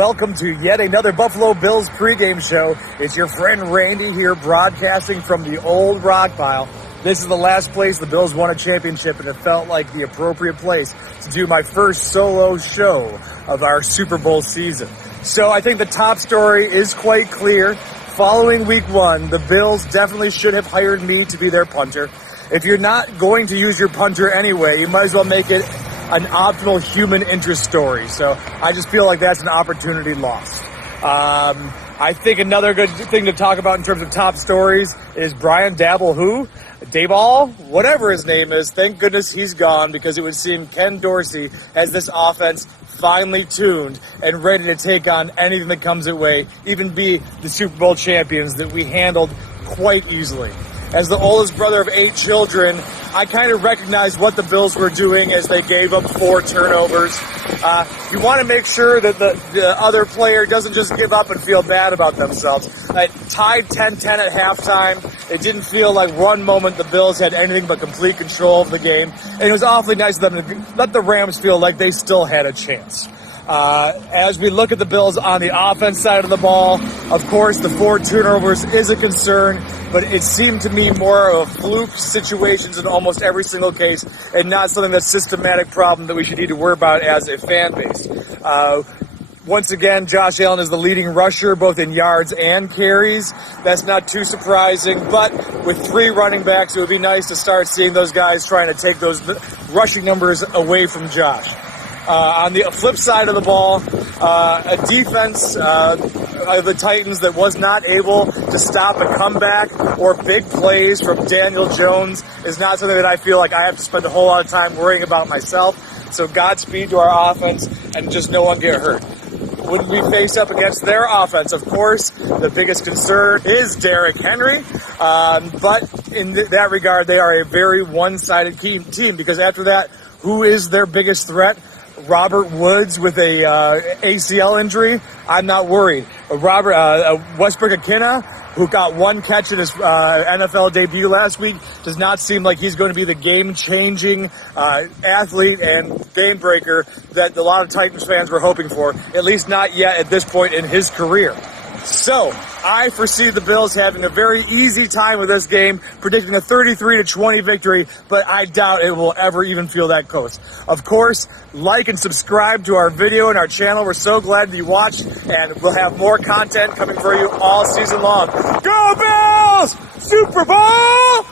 welcome to yet another Buffalo Bills pregame show. It's your friend Randy here broadcasting from the old Rockpile. This is the last place the Bills won a championship, and it felt like the appropriate place to do my first solo show of our Super Bowl season. So I think the top story is quite clear. Following week one, the Bills definitely should have hired me to be their punter. If you're not going to use your punter anyway, you might as well make it an optional human interest story. So I just feel like that's an opportunity lost. I think another good thing to talk about in terms of top stories is Brian Daboll, whatever his name is. Thank goodness he's gone, because it would seem Ken Dorsey has this offense finely tuned and ready to take on anything that comes their way, even be the Super Bowl champions that we handled quite easily. As the oldest brother of 8 children, I kind of recognized what the Bills were doing as they gave up 4 turnovers. You want to make sure that the other player doesn't just give up and feel bad about themselves. Tied 10-10 at halftime. It didn't feel like one moment the Bills had anything but complete control of the game. And it was awfully nice of them to let the Rams feel like they still had a chance. As we look at the Bills on the offense side of the ball, of course, the 4 turnovers is a concern, but it seemed to me more of a fluke situations in almost every single case, and not something that's a systematic problem that we should need to worry about as a fan base. Once again, Josh Allen is the leading rusher, both in yards and carries. That's not too surprising, but with 3 running backs, it would be nice to start seeing those guys trying to take those rushing numbers away from Josh. On the flip side of the ball, a defense of the Titans that was not able to stop a comeback or big plays from Daniel Jones is not something that I feel like I have to spend a whole lot of time worrying about myself. So Godspeed to our offense, and just no one get hurt. When we face up against their offense, of course, the biggest concern is Derrick Henry. But in that regard, they are a very one-sided team, because after that, who is their biggest threat? Robert Woods with a ACL injury. I'm not worried. Westbrook-Ikhine, who got 1 catch in his NFL debut last week, does not seem like he's going to be the game-changing athlete and game breaker that a lot of Titans fans were hoping for, at least not yet at this point in his career. So I foresee the Bills having a very easy time with this game, predicting a 33-20 victory, but I doubt it will ever even feel that close. Of course, like and subscribe to our video and our channel. We're so glad that you watched, and we'll have more content coming for you all season long. Go Bills! Super Bowl!